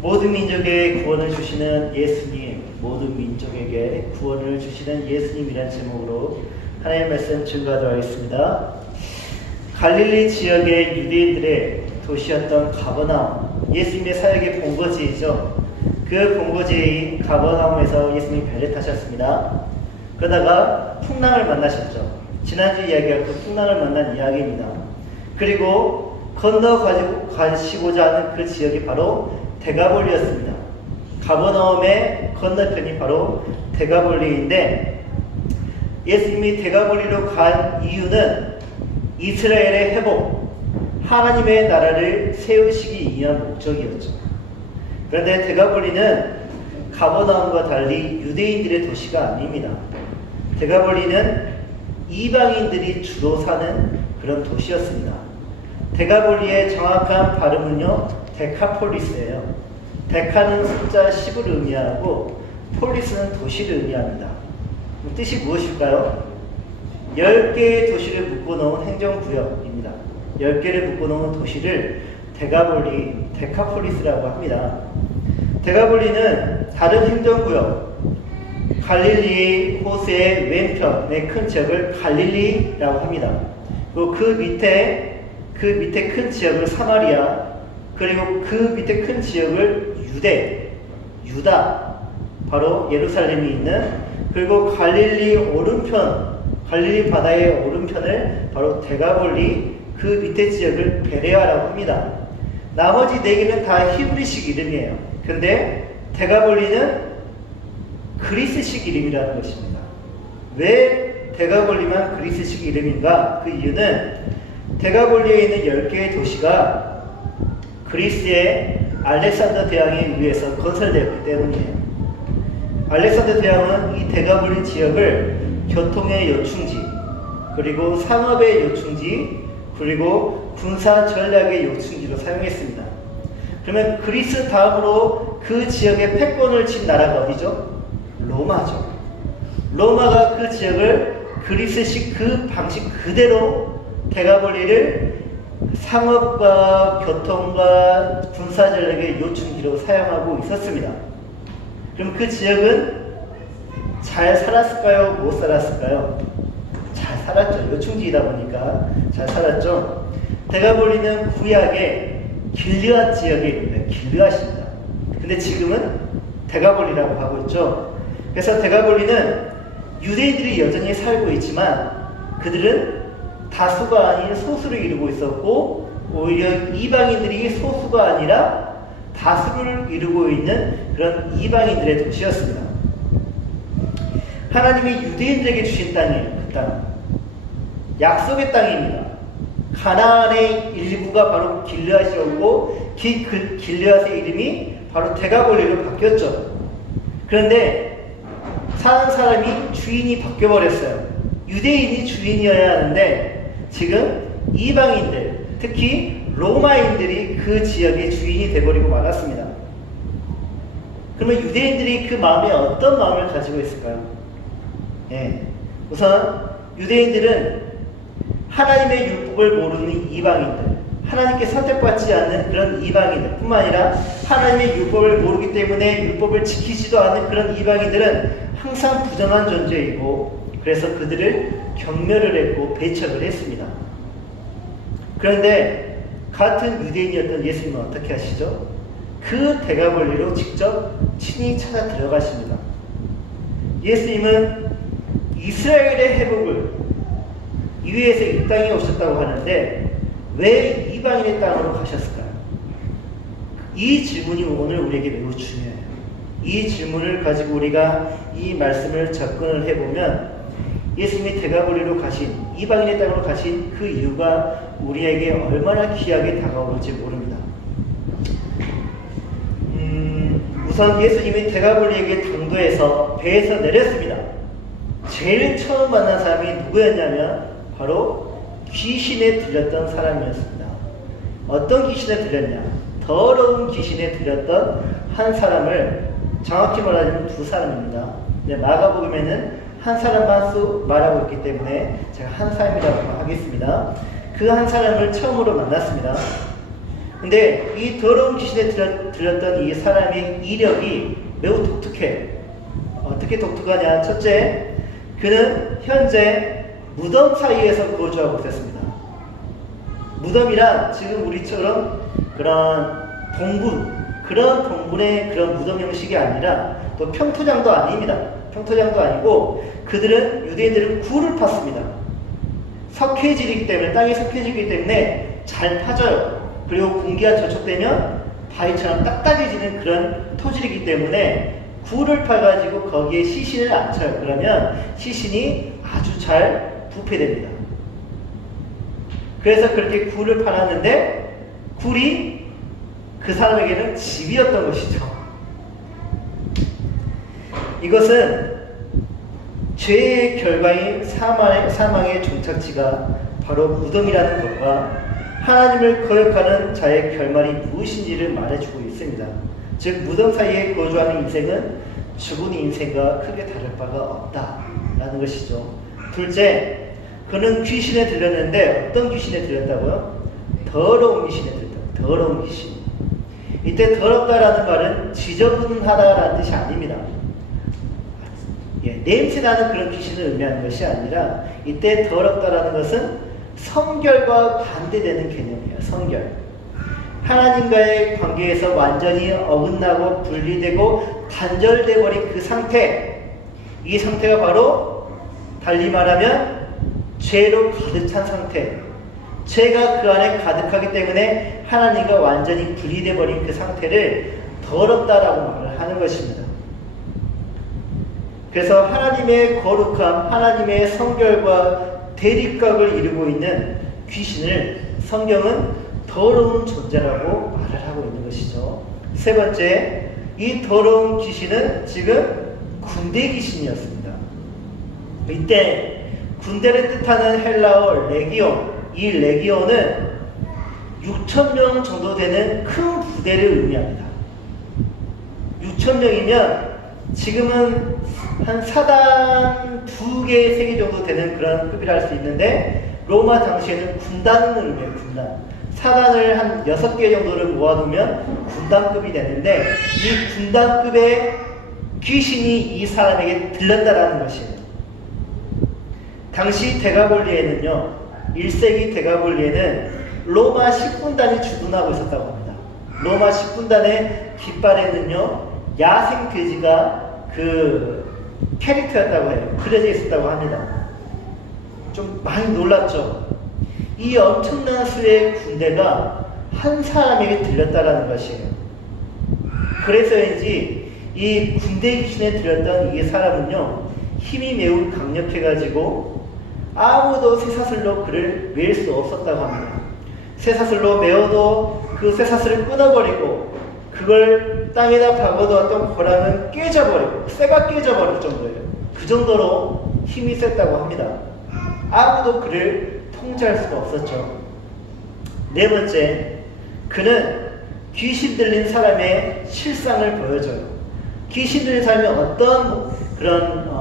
모든 민족에 구원을 주시는 예수님, 모든 민족에게 구원을 주시는 예수님이라는 제목으로 하나님의 말씀 증거하도록 하겠습니다. 갈릴리 지역의 유대인들의 도시였던 가버나움, 예수님의 사역의 본거지이죠. 그 본거지인 가버나움에서 예수님이 배를 타셨습니다. 그러다가 풍랑을 만나셨죠. 지난주 이야기가 그 풍랑을 만난 이야기입니다. 그리고 건너가시고자 하는 그 지역이 바로 데가볼리였습니다. 가버나움의 건너편이 바로 데가볼리인데, 예수님이 데가볼리로 간 이유는 이스라엘의 회복, 하나님의 나라를 세우시기 위한 목적이었죠. 그런데 데가볼리는 가버나움과 달리 유대인들의 도시가 아닙니다. 데가볼리는 이방인들이 주로 사는 그런 도시였습니다. 데가볼리의 정확한 발음은요, 데카폴리스예요. 데카는 숫자 10을 의미하고 폴리스는 도시를 의미합니다. 뜻이 무엇일까요? 10개의 도시를 묶어놓은 행정구역입니다. 10개를 묶어놓은 도시를 데가볼리, 데카폴리스라고 합니다. 데가볼리는 다른 행정구역, 갈릴리 호수의 왼편의 큰 지역을 갈릴리라고 합니다. 그리고 그 밑에 큰 지역을 사마리아, 그리고 그 밑에 큰 지역을 유다, 바로 예루살렘이 있는, 그리고 갈릴리 오른편, 갈릴리 바다의 오른편을 바로 데가볼리, 그 밑에 지역을 베레아라고 합니다. 나머지 4개는 다 히브리식 이름이에요. 근데 데가볼리는 그리스식 이름이라는 것입니다. 왜 데가볼리만 그리스식 이름인가? 그 이유는 데가볼리에 있는 10개의 도시가 그리스의 알렉산더 대왕에 의해서 건설되었기 때문이에요. 알렉산더 대왕은 이 데가볼리 지역을 교통의 요충지, 그리고 상업의 요충지, 그리고 군사 전략의 요충지로 사용했습니다. 그러면 그리스 다음으로 그 지역에 패권을 쥔 나라가 어디죠? 로마죠. 로마가 그 지역을 그리스식 그 방식 그대로 데가볼리를 상업과 교통과 군사 전략의 요충지로 사용하고 있었습니다. 그럼 그 지역은 잘 살았을까요? 못 살았을까요? 잘 살았죠. 요충지이다 보니까 잘 살았죠. 데가볼리는 구약의 길르앗 지역에 있는데 길르앗입니다. 근데 지금은 데가볼리라고 하고 있죠. 그래서 데가볼리는 유대인들이 여전히 살고 있지만 그들은 다수가 아닌 소수를 이루고 있었고, 오히려 이방인들이 소수가 아니라 다수를 이루고 있는 그런 이방인들의 도시였습니다. 하나님이 유대인들에게 주신 땅이에요. 그 땅, 약속의 땅입니다. 가나안의 일부가 바로 길르앗이었고, 그 길르앗의 이름이 바로 데가볼리로 바뀌었죠. 그런데 사는 사람이 주인이 바뀌어버렸어요. 유대인이 주인이어야 하는데 지금 이방인들, 특히 로마인들이 그 지역의 주인이 되어버리고 말았습니다. 그러면 유대인들이 그 마음에 어떤 마음을 가지고 있을까요? 우선 유대인들은 하나님의 율법을 모르는 이방인들, 하나님께 선택받지 않는 그런 이방인들 뿐만 아니라 하나님의 율법을 모르기 때문에 율법을 지키지도 않는 그런 이방인들은 항상 부정한 존재이고, 그래서 그들을 경멸을 했고 배척을 했습니다. 그런데 같은 유대인이었던 예수님은 어떻게 하시죠? 그 데가볼리로 직접 친히 찾아 들어가십니다. 예수님은 이스라엘의 회복을 위해서 이 땅에 오셨다고 하는데 왜 이방인의 땅으로 가셨을까요? 이 질문이 오늘 우리에게 매우 중요해요. 이 질문을 가지고 우리가 이 말씀을 접근을 해보면 예수님이 데가볼리로 가신, 이방인의 땅으로 가신 그 이유가 우리에게 얼마나 귀하게 다가오는지 모릅니다. 우선 예수님이 데가볼리에게 당도해서 배에서 내렸습니다. 제일 처음 만난 사람이 누구였냐면 바로 귀신에 들렸던 사람이었습니다. 어떤 귀신에 들렸냐? 더러운 귀신에 들렸던 한 사람을, 정확히 말하자면 2사람입니다. 마가복음에는 한 사람만 말하고 있기 때문에 제가 한 사람이라고 하겠습니다. 그 한 사람을 처음으로 만났습니다. 근데 이 더러운 귀신에 들렸던 이 사람의 이력이 매우 독특해. 어떻게 독특하냐? 첫째, 그는 현재 무덤 사이에서 거주하고 있었습니다. 무덤이란 지금 우리처럼 그런 그런 동분의 그런 무덤 형식이 아니라 또 평토장도 아닙니다. 평토장도 아니고 그들은 유대인들은 굴을 팠습니다. 석회질이기 때문에 땅이 석회질이기 때문에 잘 파져요. 그리고 공기가 저촉되면 바위처럼 딱딱해지는 그런 토질이기 때문에 굴을 파가지고 거기에 시신을 앉혀요. 그러면 시신이 아주 잘 부패됩니다. 그래서 그렇게 굴을 파놨는데 굴이 그 사람에게는 집이었던 것이죠. 이것은 죄의 결과인 사망의 종착지가 바로 무덤이라는 것과 하나님을 거역하는 자의 결말이 무엇인지를 말해주고 있습니다. 즉 무덤 사이에 거주하는 인생은 죽은 인생과 크게 다를 바가 없다라는 것이죠. 둘째, 그는 귀신에 들렸는데 어떤 귀신에 들렸다고요? 더러운 귀신에 들렸다. 더러운 귀신. 이때 더럽다라는 말은 지저분하다라는 뜻이 아닙니다. 냄새나는 그런 귀신을 의미하는 것이 아니라 이때 더럽다라는 것은 성결과 반대되는 개념이에요. 성결. 하나님과의 관계에서 완전히 어긋나고 분리되고 단절돼 버린 그 상태. 이 상태가 바로 달리 말하면 죄로 가득 찬 상태. 죄가 그 안에 가득하기 때문에 하나님과 완전히 분리돼 버린 그 상태를 더럽다라고 말을 하는 것입니다. 그래서 하나님의 거룩함, 하나님의 성결과 대립각을 이루고 있는 귀신을 성경은 더러운 존재라고 말을 하고 있는 것이죠. 세 번째, 이 더러운 귀신은 지금 군대 귀신이었습니다. 이때 군대를 뜻하는 헬라어 레기온, 이 레기온은 6,000명 정도 되는 큰 부대를 의미합니다. 6,000명이면 지금은 한 사단 2개, 3개 정도 되는 그런 급이라 할 수 있는데 로마 당시에는 군단을 의미해요. 군단. 사단을 한 6개 정도를 모아두면 군단급이 되는데 이 군단급의 귀신이 이 사람에게 들렸다라는 것이에요. 당시 데가볼리에는요, 1세기 데가볼리에는 로마 10군단이 주둔하고 있었다고 합니다. 로마 10군단의 깃발에는요, 야생 돼지가 그 캐릭터였다고 해요. 그려져 있었다고 합니다. 좀 많이 놀랐죠. 이 엄청난 수의 군대가 한 사람에게 들렸다라는 것이에요. 그래서인지 이 군대 귀신에 들렸던 이 사람은요, 힘이 매우 강력해가지고 아무도 쇠사슬로 그를 매일 수 없었다고 합니다. 쇠사슬로 매어도 그 쇠사슬을 끊어버리고 그걸 땅에다 박아두었던 고랑은 깨져버리고 쇠가 깨져버릴 정도예요. 그 정도로 힘이 셌다고 합니다. 아무도 그를 통제할 수가 없었죠. 네 번째, 그는 귀신 들린 사람의 실상을 보여줘요. 귀신 들린 사람이 어떤 그런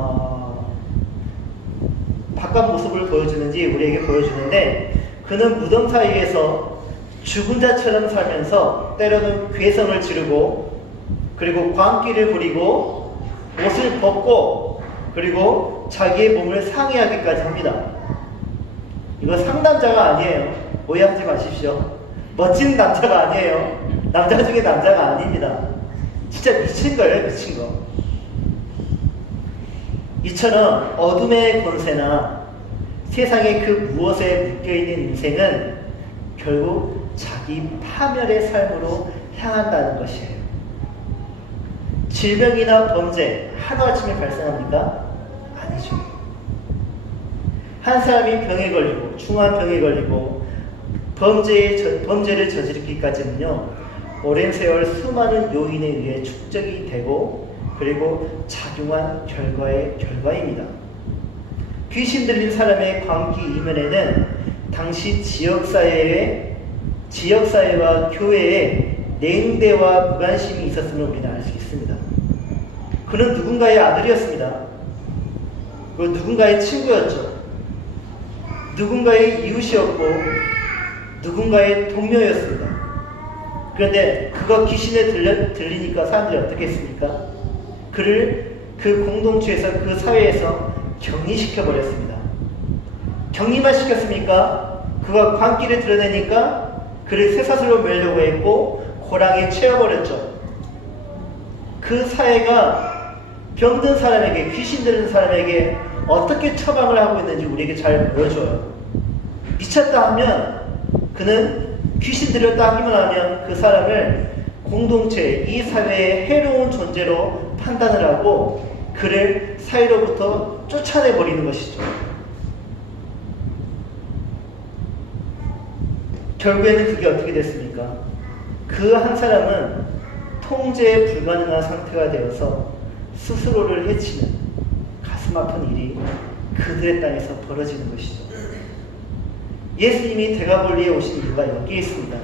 바깥 모습을 보여주는지 우리에게 보여주는데, 그는 무덤 사이에서 죽은 자처럼 살면서 때로는 괴성을 지르고, 그리고 광기를 부리고, 옷을 벗고, 그리고 자기의 몸을 상해하기까지 합니다. 이거 상남자가 아니에요. 오해하지 마십시오. 멋진 남자가 아니에요. 남자 중에 남자가 아닙니다. 진짜 미친 거예요, 미친 거. 이처럼 어둠의 권세나 세상의 그 무엇에 묶여있는 인생은 결국 자기 파멸의 삶으로 향한다는 것이에요. 질병이나 범죄 하루아침에 발생합니까? 아니죠. 한 사람이 병에 걸리고, 중한 병에 걸리고 범죄를 저지르기까지는요, 오랜 세월 수많은 요인에 의해 축적이 되고, 그리고 작용한 결과입니다. 귀신 들린 사람의 광기 이면에는 당시 지역사회와 교회에 냉대와 무관심이 있었음을 우리는 알 수 있습니다. 그는 누군가의 아들이었습니다. 그리고 누군가의 친구였죠. 누군가의 이웃이었고 누군가의 동료였습니다. 그런데 그거 귀신에 들리니까 사람들이 어떻게 했습니까? 그를 그 공동체에서, 그 사회에서 격리시켜 버렸습니다. 격리만 시켰습니까? 그가 광기를 드러내니까 그를 쇠사슬로 매려고 했고 고랑에 채워버렸죠. 그 사회가 병든 사람에게, 귀신 들린 사람에게 어떻게 처방을 하고 있는지 우리에게 잘 보여줘요. 미쳤다 하면, 그는 귀신 들렸다 하기만 하면 그 사람을 공동체, 이 사회의 해로운 존재로 판단을 하고 그를 사회로부터 쫓아내버리는 것이죠. 결국에는 그게 어떻게 됐습니까? 그 한 사람은 통제 불가능한 상태가 되어서 스스로를 해치는 가슴 아픈 일이 그들의 땅에서 벌어지는 것이죠. 예수님이 데가볼리에 오신 이유가 여기에 있습니다.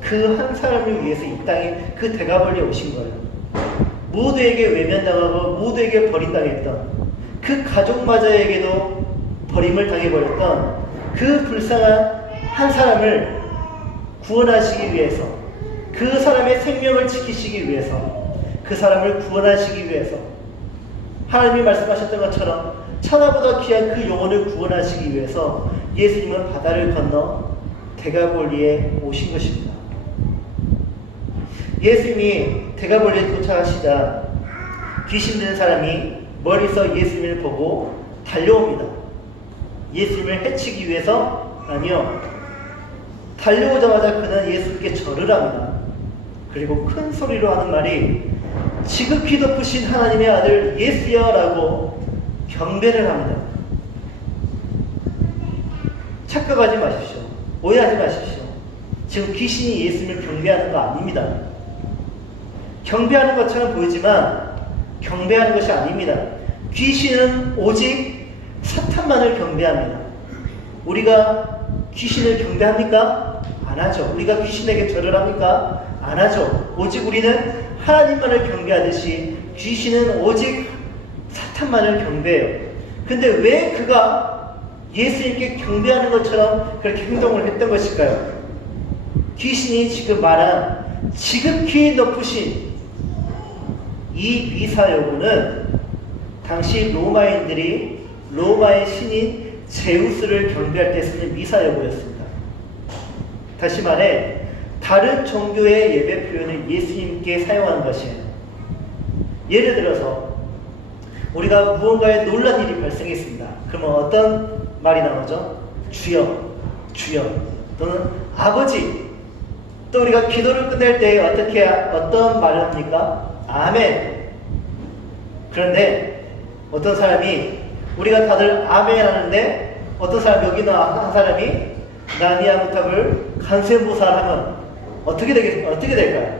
그 한 사람을 위해서 이 땅에 그 데가볼리에 오신 거예요. 모두에게 외면당하고 모두에게 버림당했던, 그 가족마저에게도 버림을 당해버렸던 그 불쌍한 한 사람을 구원하시기 위해서, 그 사람의 생명을 지키시기 위해서, 그 사람을 구원하시기 위해서, 하나님이 말씀하셨던 것처럼 천하보다 귀한 그 영혼을 구원하시기 위해서 예수님은 바다를 건너 데가볼리에 오신 것입니다. 예수님이 데가볼리에 도착하시자 귀신 들린 사람이 멀리서 예수님을 보고 달려옵니다. 예수님을 해치기 위해서? 아니요. 달려오자마자 그는 예수님께 절을 합니다. 그리고 큰 소리로 하는 말이 지극히 높으신 하나님의 아들 예수여 라고 경배를 합니다. 착각하지 마십시오. 오해하지 마십시오. 지금 귀신이 예수님을 경배하는 거 아닙니다. 경배하는 것처럼 보이지만 경배하는 것이 아닙니다. 귀신은 오직 사탄만을 경배합니다. 우리가 귀신을 경배합니까? 안 하죠. 우리가 귀신에게 절을 합니까? 안 하죠. 오직 우리는 하나님만을 경배하듯이 귀신은 오직 사탄만을 경배해요. 근데 왜 그가 예수님께 경배하는 것처럼 그렇게 행동을 했던 것일까요? 귀신이 지금 말한 지극히 높으신 이 미사 여부는 당시 로마인들이 로마의 신인 제우스를 경배할 때 쓰는 미사 여부였습니다. 다시 말해 다른 종교의 예배 표현을 예수님께 사용하는 것이에요. 예를 들어서 우리가 무언가에 놀란 일이 발생했습니다. 그러면 어떤 말이 나오죠? 주여, 주여, 또는 아버지. 또 우리가 기도를 끝낼 때 어떤 말을 합니까? 아멘. 그런데 어떤 사람이, 우리가 다들 아멘 하는데 어떤 사람, 여기는 한 사람이 나니아부탑을 간센보살하면 어떻게 될까요?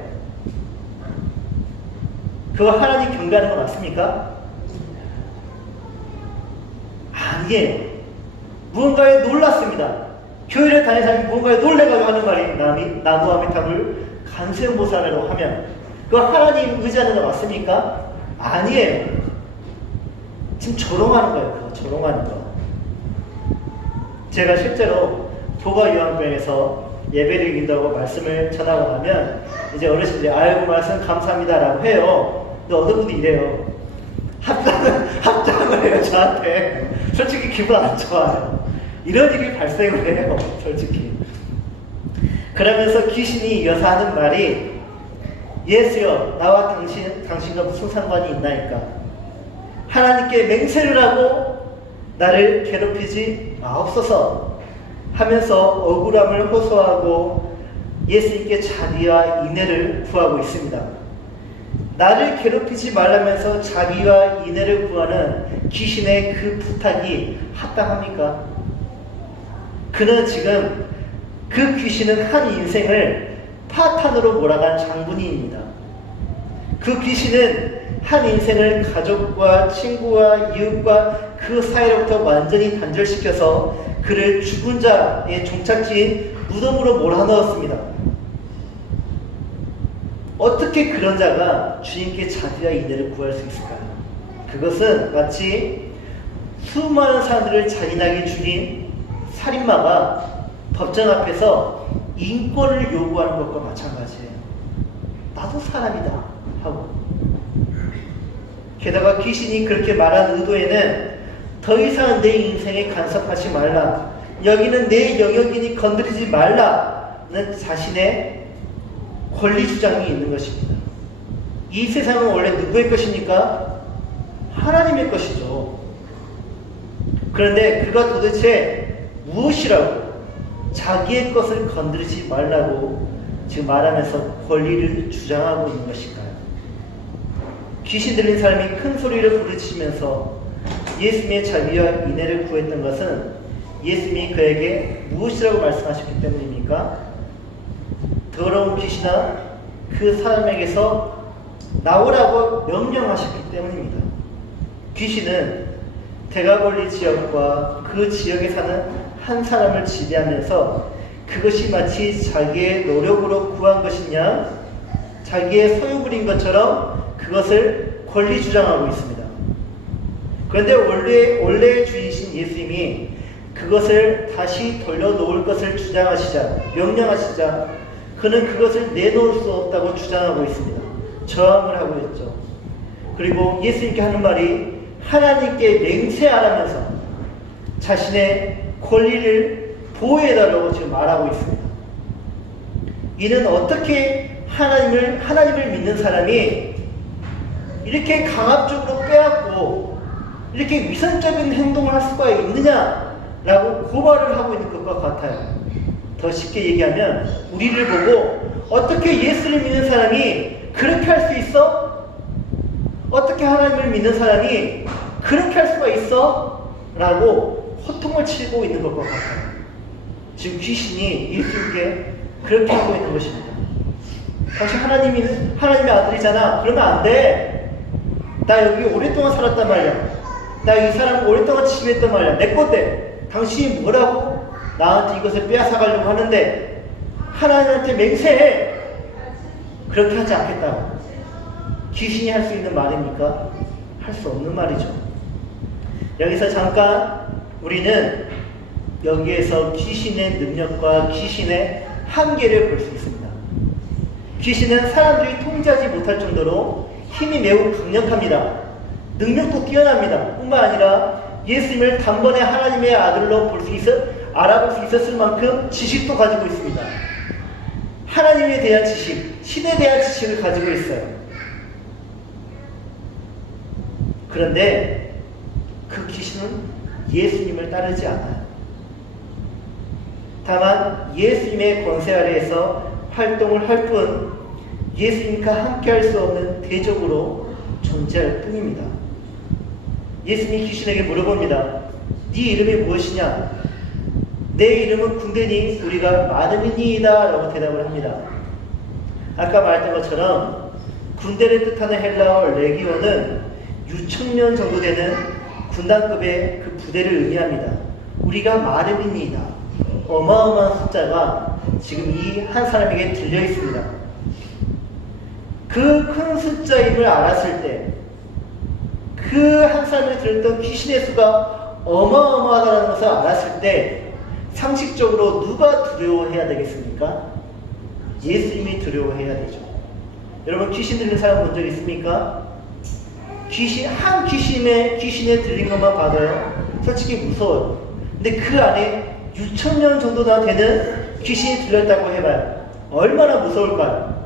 그거 하나님 경배하는 거 맞습니까? 아니에요. 무언가에 놀랐습니다. 교회를 다니는 사람이 무언가에 놀래가지고 하는 말이 나무아미탑을 간센보살이라고 하면 그거 하나님 의지하는 거 맞습니까? 아니에요. 지금 조롱하는 거예요. 그거 조롱하는 거. 제가 실제로 보가요한병에서 예배를 드린다고 말씀을 전하고 나면 이제 어르신들이 아이고 말씀 감사합니다라고 해요. 근데 어느 분이 이래요. 합장을 해요, 저한테. 솔직히 기분 안 좋아요. 이런 일이 발생을 해요, 솔직히. 그러면서 귀신이 이어서 하는 말이 예수여, 나와 당신과 무슨 상관이 있나이까? 하나님께 맹세를 하고 나를 괴롭히지 마옵소서 하면서 억울함을 호소하고 예수님께 자비와 인애를 구하고 있습니다. 나를 괴롭히지 말라면서 자비와 인애를 구하는 귀신의 그 부탁이 합당합니까? 그는 지금, 그 귀신은 한 인생을 파탄으로 몰아간 장군이입니다. 그 귀신은 한 인생을 가족과 친구와 이웃과 그 사이로부터 완전히 단절시켜서 그를 죽은 자의 종착지인 무덤으로 몰아넣었습니다. 어떻게 그런 자가 주님께 자비와 인애를 구할 수 있을까요? 그것은 마치 수많은 사람들을 잔인하게 죽인 살인마가 법정 앞에서 인권을 요구하는 것과 마찬가지예요. 나도 사람이다 하고. 게다가 귀신이 그렇게 말한 의도에는 더 이상 내 인생에 간섭하지 말라, 여기는 내 영역이니 건드리지 말라는 자신의 권리 주장이 있는 것입니다. 이 세상은 원래 누구의 것입니까? 하나님의 것이죠. 그런데 그가 도대체 무엇이라고 자기의 것을 건드리지 말라고 지금 말하면서 권리를 주장하고 있는 것일까요? 귀신 들린 사람이 큰 소리를 부르치면서 예수님의 자비와 인애를 구했던 것은 예수님이 그에게 무엇이라고 말씀하셨기 때문입니까? 더러운 귀신아, 그 사람에게서 나오라고 명령하셨기 때문입니다. 귀신은 대가볼리 지역과 그 지역에 사는 한 사람을 지배하면서 그것이 마치 자기의 노력으로 구한 것이냐, 자기의 소유물인 것처럼 그것을 권리 주장하고 있습니다. 그런데 원래의 주인이신 예수님이 그것을 다시 돌려놓을 것을 주장하시자, 명령하시자, 그는 그것을 내놓을 수 없다고 주장하고 있습니다. 저항을 하고 있죠. 그리고 예수님께 하는 말이 하나님께 맹세하라면서 자신의 권리를 보호해달라고 지금 말하고 있습니다. 이는 어떻게 하나님을 믿는 사람이 이렇게 강압적으로 빼앗고 이렇게 위선적인 행동을 할 수가 있느냐라고 고발을 하고 있는 것과 같아요. 더 쉽게 얘기하면 우리를 보고 어떻게 예수를 믿는 사람이 그렇게 할 수 있어? 어떻게 하나님을 믿는 사람이 그렇게 할 수가 있어? 라고 호통을 치고 있는 것과 같아요. 지금 귀신이 예수님께 그렇게 하고 있는 것입니다. 당신 하나님의 아들이잖아. 그러면 안 돼. 나 여기 오랫동안 살았단 말이야. 나 이 사람 오랫동안 지배했단 말이야. 내 건데 당신이 뭐라고 나한테 이것을 빼앗아가려고 하는데 하나님한테 맹세해. 그렇게 하지 않겠다고. 귀신이 할 수 있는 말입니까? 할 수 없는 말이죠. 여기서 잠깐 우리는 여기에서 귀신의 능력과 귀신의 한계를 볼 수 있습니다. 귀신은 사람들이 통제하지 못할 정도로 힘이 매우 강력합니다. 능력도 뛰어납니다. 뿐만 아니라 예수님을 단번에 하나님의 아들로 알아볼 수 있었을 만큼 지식도 가지고 있습니다. 하나님에 대한 지식, 신에 대한 지식을 가지고 있어요. 그런데 그 귀신은 예수님을 따르지 않아요. 다만 예수님의 권세 아래에서 활동을 할 뿐 예수님과 함께 할 수 없는 대적으로 존재할 뿐입니다. 예수님이 귀신에게 물어봅니다. 네 이름이 무엇이냐? 내 이름은 군대니 우리가 많음이니이다 라고 대답을 합니다. 아까 말했던 것처럼 군대를 뜻하는 헬라어 레기온은 6,000명 정도 되는 군단급의 그 부대를 의미합니다. 우리가 많음이니이다. 어마어마한 숫자가 지금 이 한 사람에게 들려 있습니다. 그 큰 숫자임을 알았을 때 그 한 사람이 들었던 귀신의 수가 어마어마하다는 것을 알았을 때 상식적으로 누가 두려워해야 되겠습니까? 예수님이 두려워해야 되죠. 여러분 귀신 들린 사람 본 적 있습니까? 한 귀신에 들린 것만 봐도요 솔직히 무서워요. 근데 그 안에 6,000명 정도나 되는 귀신이 들렸다고 해봐요. 얼마나 무서울까요?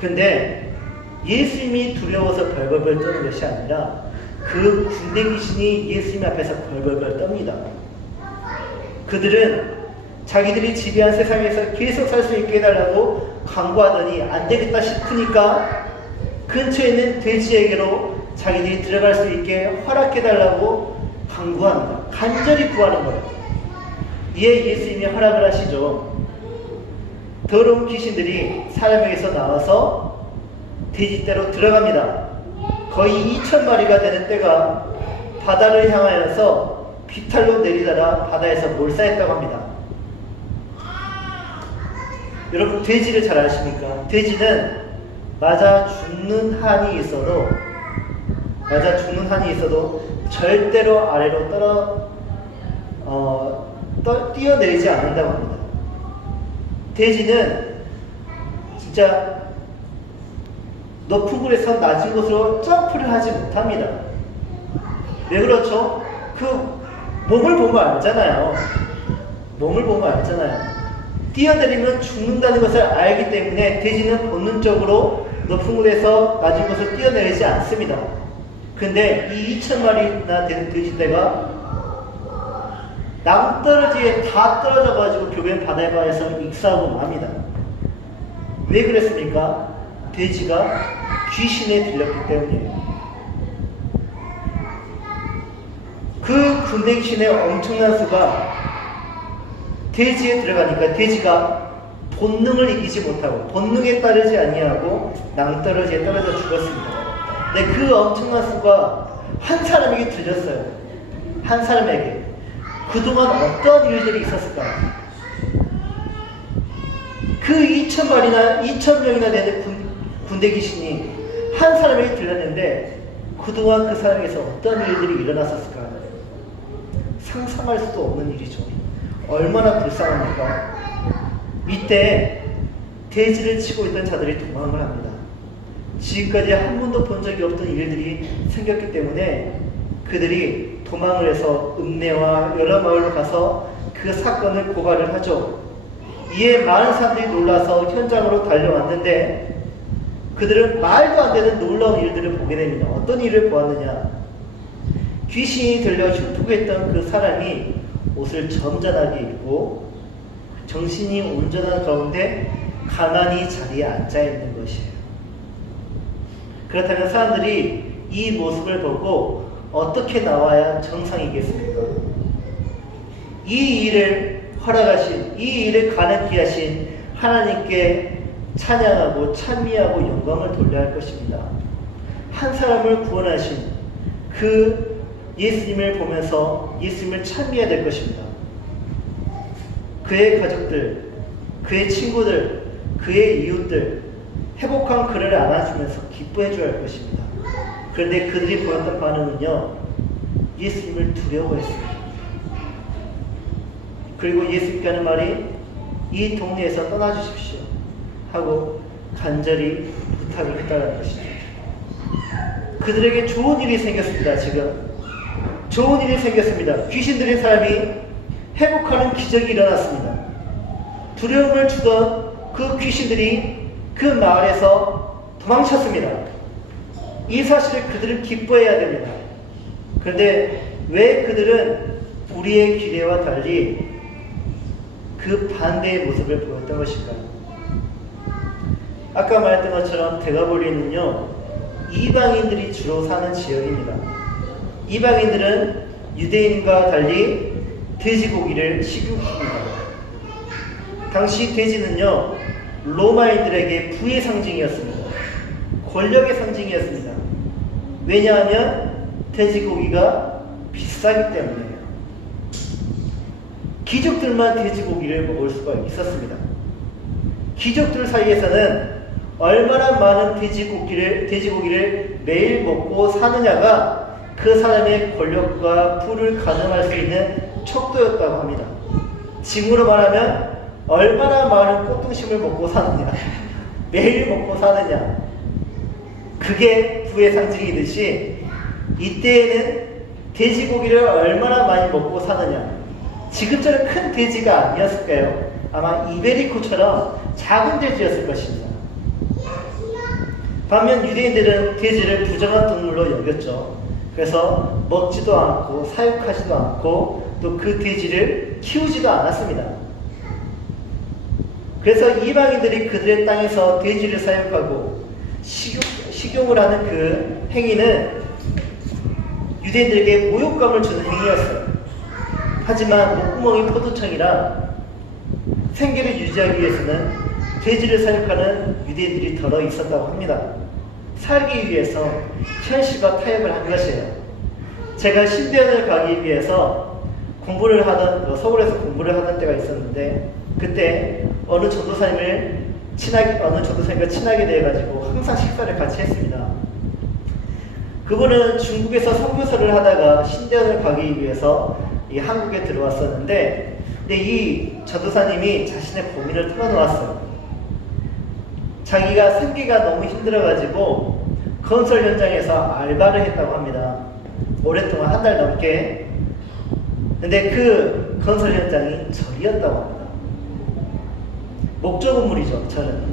근데 예수님이 두려워서 벌벌벌 떠는 것이 아니라 그 군대 귀신이 예수님 앞에서 벌벌벌 떱니다. 그들은 자기들이 지배한 세상에서 계속 살 수 있게 해달라고 강구하더니 안 되겠다 싶으니까 근처에 있는 돼지에게로 자기들이 들어갈 수 있게 허락해달라고 강구합니다. 간절히 구하는 거예요. 이에 예수님이 허락을 하시죠. 더러운 귀신들이 사람에게서 나와서 돼지떼로 들어갑니다. 거의 2,000마리가 되는 떼가 바다를 향하여서 비탈로 내리다가 바다에서 몰사했다고 합니다. 여러분 돼지를 잘 아십니까? 돼지는 맞아 죽는 한이 있어도 절대로 아래로 뛰어내리지 않는다고 합니다. 돼지는 진짜 높은 곳에서 낮은 곳으로 점프를 하지 못합니다. 왜 그렇죠? 그 몸을 보면 알잖아요. 몸을 보면 알잖아요. 뛰어내리면 죽는다는 것을 알기 때문에 돼지는 본능적으로 높은 곳에서 낮은 곳으로 뛰어내리지 않습니다. 근데 이 2,000마리나 되는 돼지떼가 낭떠러지에 다 떨어져가지고 결국엔 바닷가에서 익사하고 맙니다. 왜 그랬습니까? 돼지가 귀신에 들렸기 때문이에요. 그 군대 귀신의 엄청난 수가 돼지에 들어가니까 돼지가 본능을 이기지 못하고 본능에 따르지 아니하고 낭떠러지에 떨어져 죽었습니다. 근데 그 엄청난 수가 한 사람에게 들렸어요. 한 사람에게. 그동안 어떤 일들이 있었을까? 그 2,000마리나 2,000명이나 되는 군대 귀신이 한 사람에게 들렸는데 그동안 그 사람에게서 어떤 일들이 일어났었을까? 상상할 수도 없는 일이죠. 얼마나 불쌍합니까? 이때 돼지를 치고 있던 자들이 도망을 합니다. 지금까지 한 번도 본 적이 없던 일들이 생겼기 때문에 그들이 도망을 해서 읍내와 여러 마을로 가서 그 사건을 고발을 하죠. 이에 많은 사람들이 놀라서 현장으로 달려왔는데 그들은 말도 안 되는 놀라운 일들을 보게 됩니다. 어떤 일을 보았느냐? 귀신이 들려 흉포했던 그 사람이 옷을 점잖하게 입고 정신이 온전한 가운데 가만히 자리에 앉아 있는 것이에요. 그렇다면 사람들이 이 모습을 보고 어떻게 나와야 정상이겠습니까? 이 일을 허락하신, 이 일을 가능케 하신 하나님께 찬양하고 찬미하고 영광을 돌려야 할 것입니다. 한 사람을 구원하신 그 예수님을 보면서 예수님을 찬미해야 될 것입니다. 그의 가족들, 그의 친구들, 그의 이웃들 회복한 그를 안아주면서 기뻐해 줘야 할 것입니다. 그런데 그들이 보였던 반응은요, 예수님을 두려워했습니다. 그리고 예수님께 하는 말이 이 동네에서 떠나주십시오 하고 간절히 부탁을 했다는 것이죠. 그들에게 좋은 일이 생겼습니다. 지금 좋은 일이 생겼습니다. 귀신 들린 사람이 회복하는 기적이 일어났습니다. 두려움을 주던 그 귀신들이 그 마을에서 도망쳤습니다. 이 사실을 그들은 기뻐해야 됩니다. 그런데 왜 그들은 우리의 기대와 달리 그 반대의 모습을 보였던 것일까요? 아까 말했던 것처럼 데가볼리는요, 이방인들이 주로 사는 지역입니다. 이방인들은 유대인과 달리 돼지고기를 식용합니다. 당시 돼지는요, 로마인들에게 부의 상징이었습니다. 권력의 상징이었습니다. 왜냐하면 돼지고기가 비싸기 때문이에요. 귀족들만 돼지고기를 먹을 수가 있었습니다. 귀족들 사이에서는 얼마나 많은 돼지고기를 매일 먹고 사느냐가 그 사람의 권력과 부를 가늠할 수 있는 척도였다고 합니다. 지금으로 말하면 얼마나 많은 꽃등심을 먹고 사느냐, 매일 먹고 사느냐, 그게 부의 상징이듯이 이때에는 돼지고기를 얼마나 많이 먹고 사느냐. 지금처럼 큰 돼지가 아니었을까요? 아마 이베리코처럼 작은 돼지였을 것입니다. 반면 유대인들은 돼지를 부정한 동물로 여겼죠. 그래서 먹지도 않고 사육하지도 않고 또 그 돼지를 키우지도 않았습니다. 그래서 이방인들이 그들의 땅에서 돼지를 사육하고 식용을 하는 그 행위는 유대인들에게 모욕감을 주는 행위였어요. 하지만 목구멍이 포도청이라 생계를 유지하기 위해서는 돼지를 사육하는 유대인들이 더러 있었다고 합니다. 살기 위해서 현실과 타협을 한 것이에요. 제가 신대원을 가기 위해서 공부를 하던, 서울에서 공부를 하던 때가 있었는데, 그때 어느 전도사님과 친하게 돼가지고 항상 식사를 같이 했습니다. 그분은 중국에서 선교사를 하다가 신대원을 가기 위해서 이 한국에 들어왔었는데, 근데 이 전도사님이 자신의 고민을 털어놓았어요. 자기가 생계가 너무 힘들어가지고 건설 현장에서 알바를 했다고 합니다. 오랫동안 한 달 넘게. 근데 그 건설 현장이 절이었다고 합니다. 목조 건물이죠, 절은.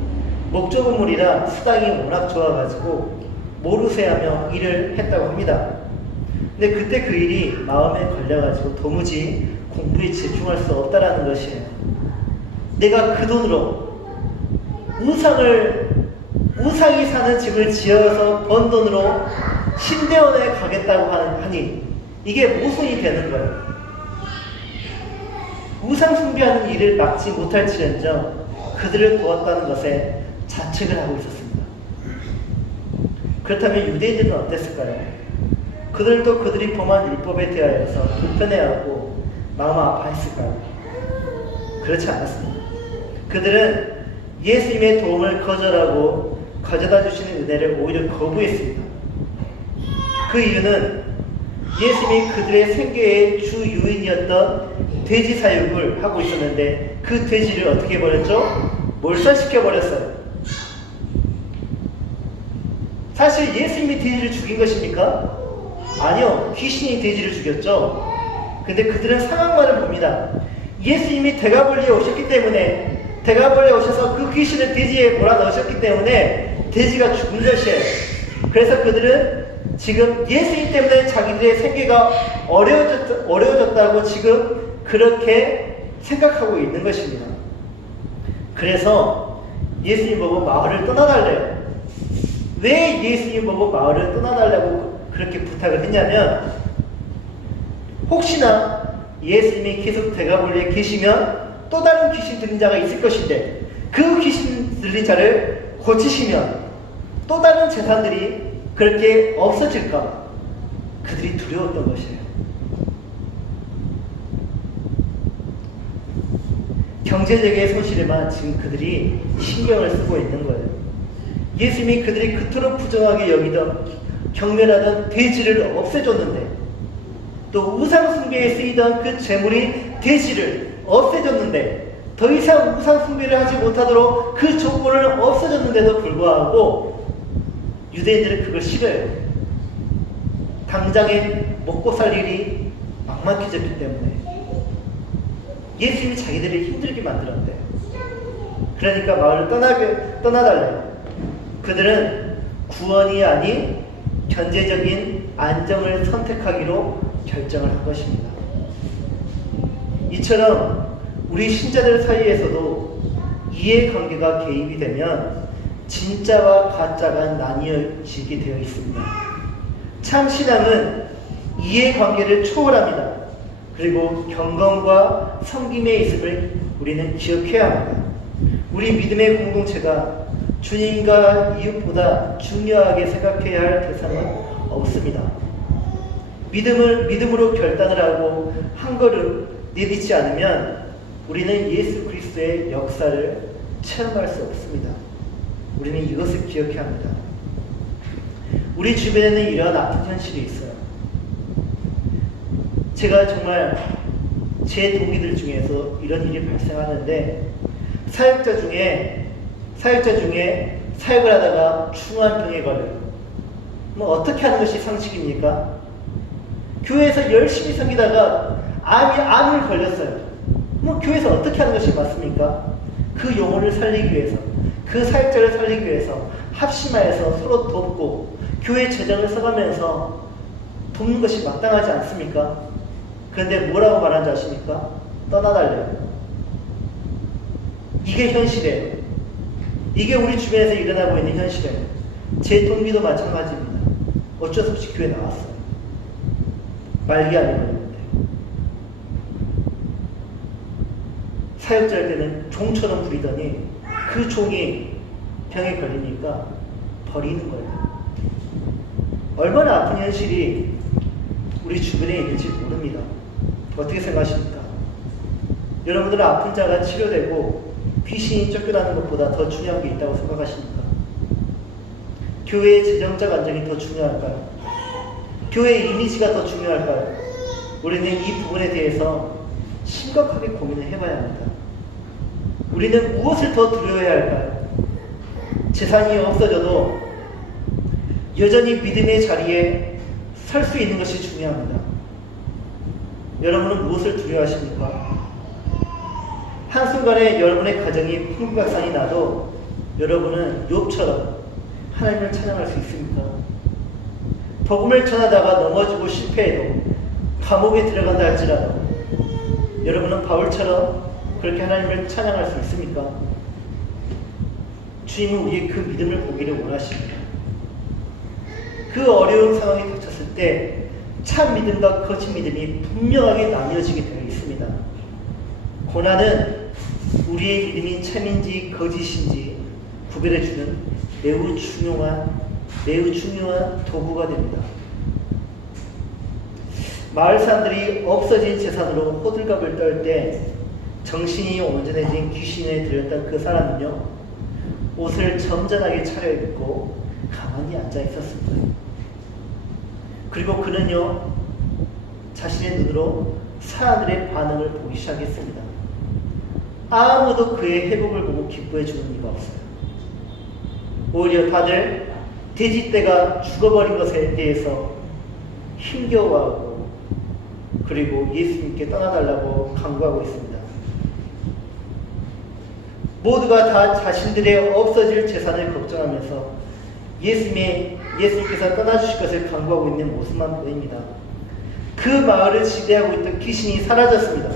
목조 건물이라 수당이 워낙 좋아가지고 모르쇠하며 일을 했다고 합니다. 근데 그때 그 일이 마음에 걸려가지고 도무지 공부에 집중할 수 없다라는 것이에요. 내가 그 돈으로 우상이 사는 집을 지어서 번 돈으로 신대원에 가겠다고 하니 이게 모순이 되는 거예요. 우상 숭배하는 일을 막지 못할지언정 그들을 도왔다는 것에 자책을 하고 있었습니다. 그렇다면 유대인들은 어땠을까요? 그들도 그들이 범한 율법에 대하여서 불편해하고 마음 아파했을까요? 그렇지 않았습니다. 그들은 예수님의 도움을 거절하고 가져다 주시는 은혜를 오히려 거부했습니다. 그 이유는 예수님이 그들의 생계의 주 요인이었던 돼지 사육을 하고 있었는데 그 돼지를 어떻게 해버렸죠? 몰살시켜버렸어요. 사실 예수님이 돼지를 죽인 것입니까? 아니요. 귀신이 돼지를 죽였죠. 근데 그들은 상황만을 봅니다. 예수님이 대가벌리에 오셨기 때문에 대가벌리에 오셔서 그 귀신을 돼지에 몰아넣으셨기 때문에 돼지가 죽은 것이에요. 그래서 그들은 지금 예수님 때문에 자기들의 생계가 어려워졌다고 지금 그렇게 생각하고 있는 것입니다. 그래서 예수님 보고 마을을 떠나달래요. 왜 예수님 보고 마을을 떠나달라고 그렇게 부탁을 했냐면 혹시나 예수님이 계속 대가벌리에 계시면 또 다른 귀신 들린 자가 있을 것인데 그 귀신 들린 자를 고치시면 또 다른 재산들이 그렇게 없어질까 그들이 두려웠던 것이에요. 경제적인 손실에만 지금 그들이 신경을 쓰고 있는 거예요. 예수님이 그들이 그토록 부정하게 여기던 경멸하던 돼지를 없애줬는데 또 우상 숭배에 쓰이던 그 재물이 돼지를 없애줬는데 더 이상 우상 숭배를 하지 못하도록 그 조건을 없애줬는데도 불구하고 유대인들은 그걸 싫어해요. 당장에 먹고 살 일이 막막해졌기 때문에 예수님이 자기들을 힘들게 만들었대요. 그러니까 마을을 떠나달래요. 그들은 구원이 아닌 경제적인 안정을 선택하기로 결정을 한 것입니다. 이처럼 우리 신자들 사이에서도 이해관계가 개입이 되면 진짜와 가짜가 나뉘어지게 되어 있습니다. 참 신앙은 이해관계를 초월합니다. 그리고 경건과 섬김의 있음을 우리는 기억해야 합니다. 우리 믿음의 공동체가 주님과 이웃보다 중요하게 생각해야 할 대상은 없습니다. 믿음으로 결단을 하고 한 걸음 내딛지 않으면 우리는 예수 그리스도의 역사를 체험할 수 없습니다. 우리는 이것을 기억해야 합니다. 우리 주변에는 이러한 아픈 현실이 있어요. 제가 정말 제 동기들 중에서 이런 일이 발생하는데 사역자 중에 사역을 하다가 중한 병에 걸려요. 어떻게 하는 것이 상식입니까? 교회에서 열심히 섬기다가 암을 걸렸어요. 교회에서 어떻게 하는 것이 맞습니까? 그 영혼을 살리기 위해서, 그 사역자를 살리기 위해서 합심하여서 서로 돕고 교회 재정을 써가면서 돕는 것이 마땅하지 않습니까? 그런데 뭐라고 말하는지 아십니까? 떠나달래요. 이게 현실이에요. 이게 우리 주변에서 일어나고 있는 현실이에요. 제 동기도 마찬가지입니다. 어쩔 수 없이 교회 나왔어요. 말기암이 걸렸는데. 사역자일 때는 종처럼 부리더니 그 종이 병에 걸리니까 버리는 거예요. 얼마나 아픈 현실이 우리 주변에 있는지 모릅니다. 어떻게 생각하십니까? 여러분들은 아픈 자가 치료되고 귀신이 쫓겨나는 것보다 더 중요한 게 있다고 생각하십니까? 교회의 재정적 안정이 더 중요할까요? 교회의 이미지가 더 중요할까요? 우리는 이 부분에 대해서 심각하게 고민을 해봐야 합니다. 우리는 무엇을 더 두려워해야 할까요? 재산이 없어져도 여전히 믿음의 자리에 설 수 있는 것이 중요합니다. 여러분은 무엇을 두려워하십니까? 한순간에 여러분의 가정이 풍부박산이 나도 여러분은 욥처럼 하나님을 찬양할 수 있습니까? 복음을 전하다가 넘어지고 실패해도 감옥에 들어간다 할지라도 여러분은 바울처럼 그렇게 하나님을 찬양할 수 있습니까? 주님은 우리의 그 믿음을 보기를 원하십니다. 그 어려운 상황이 닥쳤을 때 참 믿음과 거짓 믿음이 분명하게 나뉘어지게 되어 있습니다. 고난은 우리의 믿음이 참인지 거짓인지 구별해주는 매우 중요한 도구가 됩니다. 마을 사람들이 없어진 재산으로 호들갑을 떨 때 정신이 온전해진 귀신에 들렸던 그 사람은요, 옷을 점잖하게 차려입고 가만히 앉아 있었습니다. 그리고 그는요, 자신의 눈으로 사람들의 반응을 보기 시작했습니다. 아무도 그의 회복을 보고 기뻐해 주는 이가 없어요. 오히려 다들 돼지떼가 죽어버린 것에 대해서 힘겨워하고 그리고 예수님께 떠나달라고 강구하고 있습니다. 모두가 다 자신들의 없어질 재산을 걱정하면서 예수님께서 떠나주실 것을 강구하고 있는 모습만 보입니다. 그 마을을 지배하고 있던 귀신이 사라졌습니다.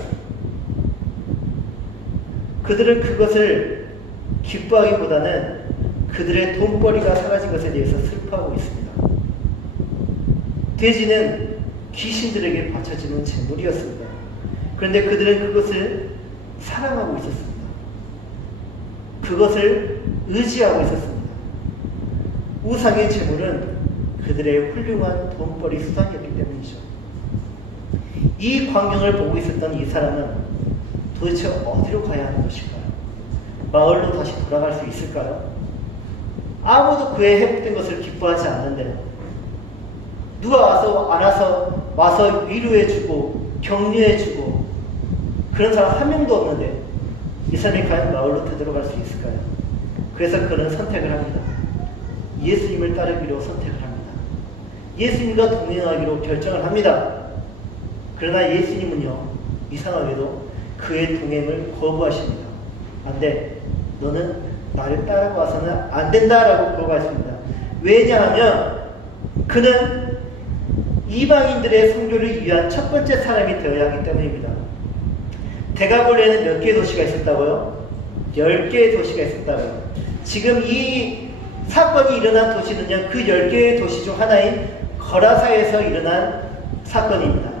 그들은 그것을 기뻐하기보다는 그들의 돈벌이가 사라진 것에 대해서 슬퍼하고 있습니다. 돼지는 귀신들에게 바쳐지는 재물이었습니다. 그런데 그들은 그것을 사랑하고 있었습니다. 그것을 의지하고 있었습니다. 우상의 재물은 그들의 훌륭한 돈벌이 수단이었기 때문이죠. 이 광경을 보고 있었던 이 사람은 도대체 어디로 가야 하는 것일까요? 마을로 다시 돌아갈 수 있을까요? 아무도 그의 회복된 것을 기뻐하지 않는데 누가 와서 위로해주고 격려해주고 그런 사람 한 명도 없는데 이 사람이 과연 마을로 되돌아갈 수 있을까요? 그래서 그는 선택을 합니다. 예수님을 따르기로 선택을 합니다. 예수님과 동행하기로 결정을 합니다. 그러나 예수님은요, 이상하게도 그의 동행을 거부하십니다. 안 돼. 너는 나를 따라와서는 안 된다라고 거부하십니다. 왜냐하면 그는 이방인들의 선교를 위한 첫 번째 사람이 되어야 하기 때문입니다. 대가볼레는 몇 개의 도시가 있었다고요? 10개의 도시가 있었다고요. 지금 이 사건이 일어난 도시는요, 그 10개의 도시 중 하나인 거라사에서 일어난 사건입니다.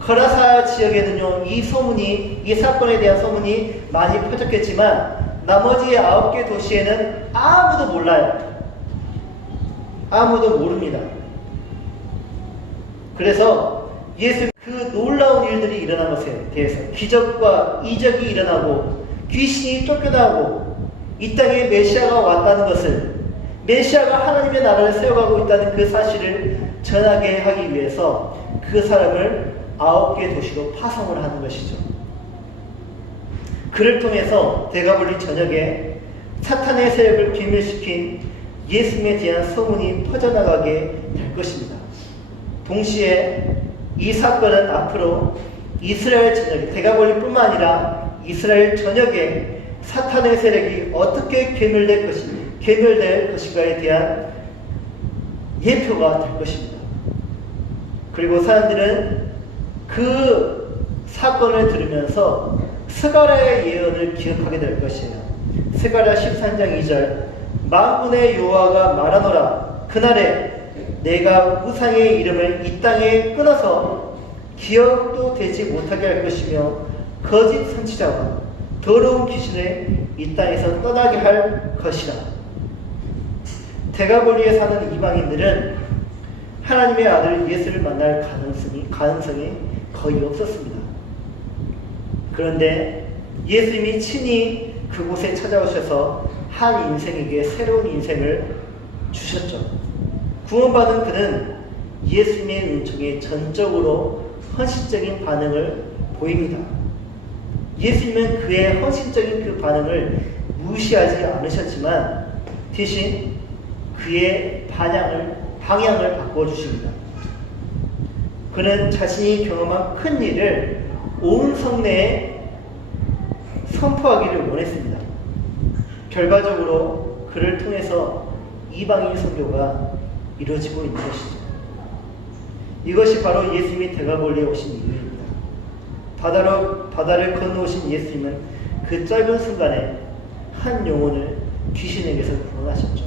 거라사 지역에는요, 이 사건에 대한 소문이 많이 퍼졌겠지만 나머지 9개 도시에는 아무도 몰라요. 아무도 모릅니다. 그래서 예수 그 놀라운 일들이 일어난 것에 대해서 기적과 이적이 일어나고 귀신이 쫓겨나고 이 땅에 메시아가 왔다는 것을, 메시아가 하나님의 나라를 세워가고 있다는 그 사실을 전하게 하기 위해서 그 사람을 9개 도시로 파송을 하는 것이죠. 그를 통해서 대가볼리 전역에 사탄의 세력을 괴멸시킨 예수님에 대한 소문이 퍼져나가게 될 것입니다. 동시에 이 사건은 앞으로 이스라엘 전역에, 대가볼리뿐만 아니라 이스라엘 전역에 사탄의 세력이 어떻게 괴멸될 것인가에 대한 예표가 될 것입니다. 그리고 사람들은 그 사건을 들으면서 스가랴의 예언을 기억하게 될 것이에요. 스가랴 13장 2절, 만군의 여호와가 말하노라. 그날에 내가 우상의 이름을 이 땅에 끊어서 기억도 되지 못하게 할 것이며 거짓 선지자와 더러운 귀신을 이 땅에서 떠나게 할 것이라. 대가볼리에 사는 이방인들은 하나님의 아들 예수를 만날 가능성이 거의 없었습니다. 그런데 예수님이 친히 그곳에 찾아오셔서 한 인생에게 새로운 인생을 주셨죠. 구원받은 그는 예수님의 은총에 전적으로 헌신적인 반응을 보입니다. 예수님은 그의 헌신적인 그 반응을 무시하지 않으셨지만 대신 그의 방향을 바꿔주십니다. 그는 자신이 경험한 큰 일을 온 성내에 선포하기를 원했습니다. 결과적으로 그를 통해서 이방인 선교가 이루어지고 있는 것이죠. 이것이 바로 예수님이 대가볼리에 오신 이유입니다. 바다를 건너오신 예수님은 그 짧은 순간에 한 영혼을 귀신에게서 구원하셨죠.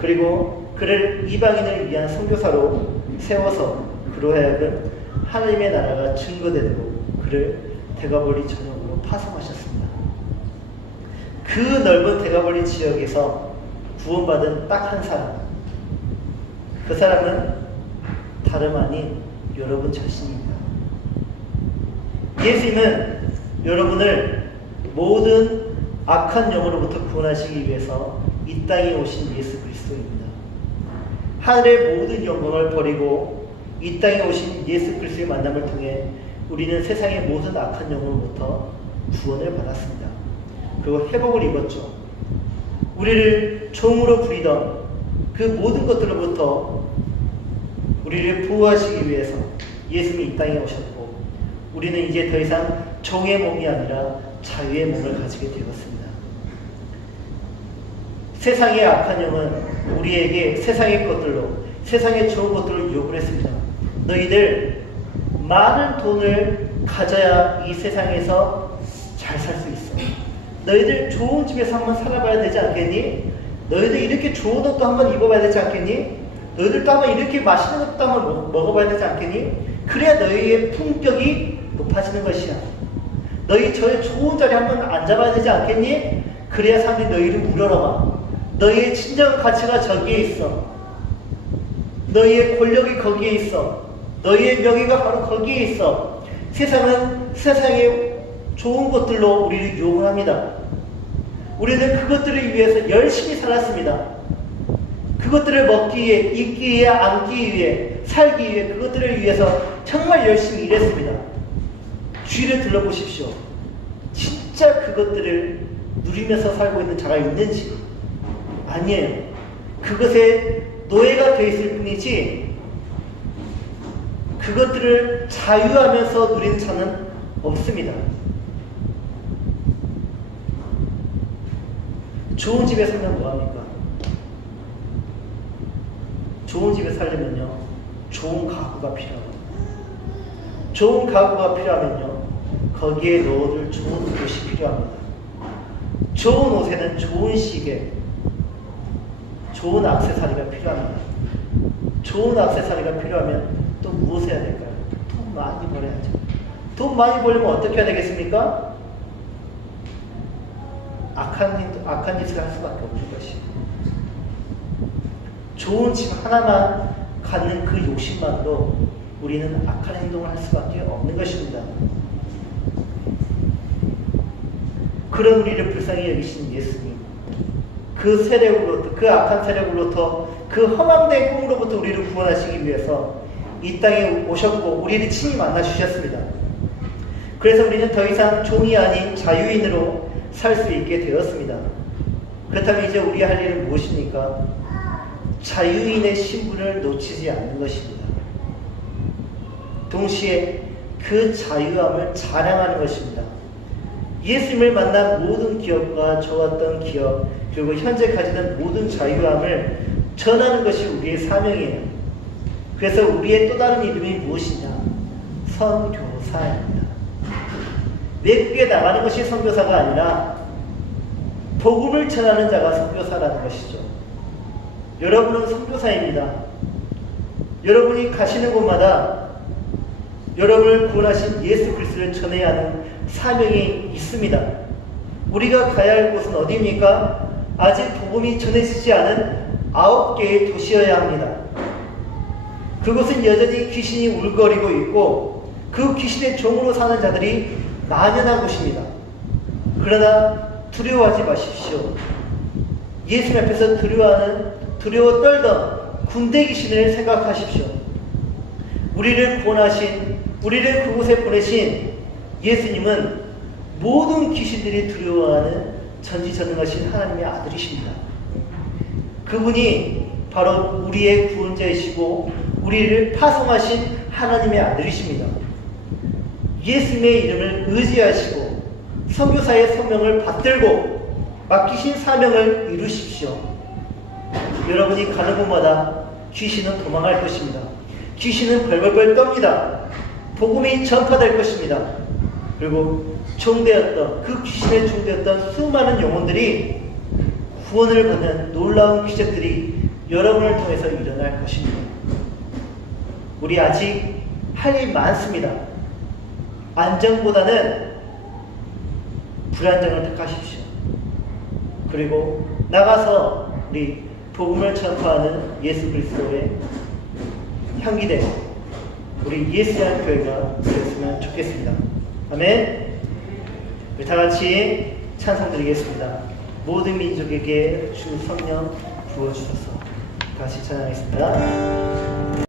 그리고 그를 이방인을 위한 선교사로 세워서 그로 하여금 하나님의 나라가 증거되도록 그를 대가볼리 전역으로 파송하셨습니다. 그 넓은 대가볼리 지역에서 구원받은 딱 한 사람, 그 사람은 다름 아닌 여러분 자신입니다. 예수님은 여러분을 모든 악한 영으로부터 구원하시기 위해서 이 땅에 오신 예수 그리스도입니다. 하늘의 모든 영광을 버리고 이 땅에 오신 예수 그리스도의 만남을 통해 우리는 세상의 모든 악한 영으로부터 구원을 받았습니다. 그리고 회복을 입었죠. 우리를 종으로 부리던 그 모든 것들로부터 우리를 보호하시기 위해서 예수님이 이 땅에 오셨고 우리는 이제 더 이상 종의 몸이 아니라 자유의 몸을 가지게 되었습니다. 세상의 악한 영은 우리에게 세상의 것들로 세상의 좋은 것들을 유혹을 했습니다. 너희들 많은 돈을 가져야 이 세상에서 잘 살 수 있어. 너희들 좋은 집에서 한번 살아봐야 되지 않겠니? 너희들 이렇게 좋은 옷도 한번 입어봐야 되지 않겠니? 너희들도 한번 이렇게 맛있는 것도 한번 먹어봐야 되지 않겠니? 그래야 너희의 품격이 높아지는 것이야. 너희 저 좋은 자리에 한번 앉아봐야 되지 않겠니? 그래야 사람들이 너희를 우러러봐. 너희의 진정한 가치가 저기에 있어. 너희의 권력이 거기에 있어. 너희의 명예가 바로 거기에 있어. 세상은 세상의 좋은 것들로 우리를 유혹을 합니다. 우리는 그것들을 위해서 열심히 살았습니다. 그것들을 먹기 위해, 입기 위해, 앉기 위해, 살기 위해 그것들을 위해서 정말 열심히 일했습니다. 주위를 둘러보십시오. 진짜 그것들을 누리면서 살고 있는 자가 있는지? 아니에요. 그것에 노예가 되어 있을 뿐이지 그것들을 자유하면서 누리는 자는 없습니다. 좋은 집에 살면 뭐합니까? 좋은 집에 살려면요 좋은 가구가 필요하거든요. 좋은 가구가 필요하면요 거기에 넣어둘 좋은 옷이 필요합니다. 좋은 옷에는 좋은 시계, 좋은 액세서리가 필요합니다. 좋은 액세서리가 필요하면 또 무엇을 해야 될까요? 돈 많이 벌어야죠. 돈 많이 벌려면 어떻게 해야 되겠습니까? 악한 짓을 할 수밖에 없는 것이에요. 좋은 집 하나만 갖는 그 욕심만으로 우리는 악한 행동을 할 수밖에 없는 것입니다. 그런 우리를 불쌍히 여기신 예수님, 그 세력으로부터, 그 악한 세력으로부터, 그 험함된 꿈으로부터 우리를 구원하시기 위해서 이 땅에 오셨고 우리를 친히 만나 주셨습니다. 그래서 우리는 더 이상 종이 아닌 자유인으로 살 수 있게 되었습니다. 그렇다면 이제 우리 할 일은 무엇입니까? 자유인의 신분을 놓치지 않는 것입니다. 동시에 그 자유함을 자랑하는 것입니다. 예수님을 만난 모든 기업과 좋았던 기업, 그리고 현재 가지는 모든 자유함을 전하는 것이 우리의 사명이에요. 그래서 우리의 또 다른 이름이 무엇이냐? 선교사입니다. 외국에 나가는 것이 선교사가 아니라 복음을 전하는 자가 선교사라는 것이죠. 여러분은 선교사입니다. 여러분이 가시는 곳마다 여러분을 구원하신 예수 그리스도를 전해야 하는 사명이 있습니다. 우리가 가야 할 곳은 어디입니까? 아직 복음이 전해지지 않은 9개의 도시여야 합니다. 그곳은 여전히 귀신이 울거리고 있고 그 귀신의 종으로 사는 자들이 만연한 곳입니다. 그러나 두려워하지 마십시오. 예수님 앞에서 두려워 떨던 군대 귀신을 생각하십시오. 우리를 구원하신 우리를 그곳에 보내신 예수님은 모든 귀신들이 두려워하는 전지전능하신 하나님의 아들이십니다. 그분이 바로 우리의 구원자이시고 우리를 파송하신 하나님의 아들이십니다. 예수님의 이름을 의지하시고 선교사의 소명을 받들고 맡기신 사명을 이루십시오. 여러분이 가는 곳마다 귀신은 도망할 것입니다. 귀신은 벌벌벌 떱니다. 복음이 전파될 것입니다. 그리고 종되었던 그 귀신에 종되었던 수많은 영혼들이 구원을 받는 놀라운 기적들이 여러분을 통해서 일어날 것입니다. 우리 아직 할 일 많습니다. 안정보다는 불안정을 택하십시오. 그리고 나가서 우리 복음을 전파하는 예수 그리스도의 향기된 우리 예수의 교회가 되었으면 좋겠습니다. 아멘. 우리 다 같이 찬송 드리겠습니다. 모든 민족에게 주 성령 부어주소서. 다시 찬양하겠습니다.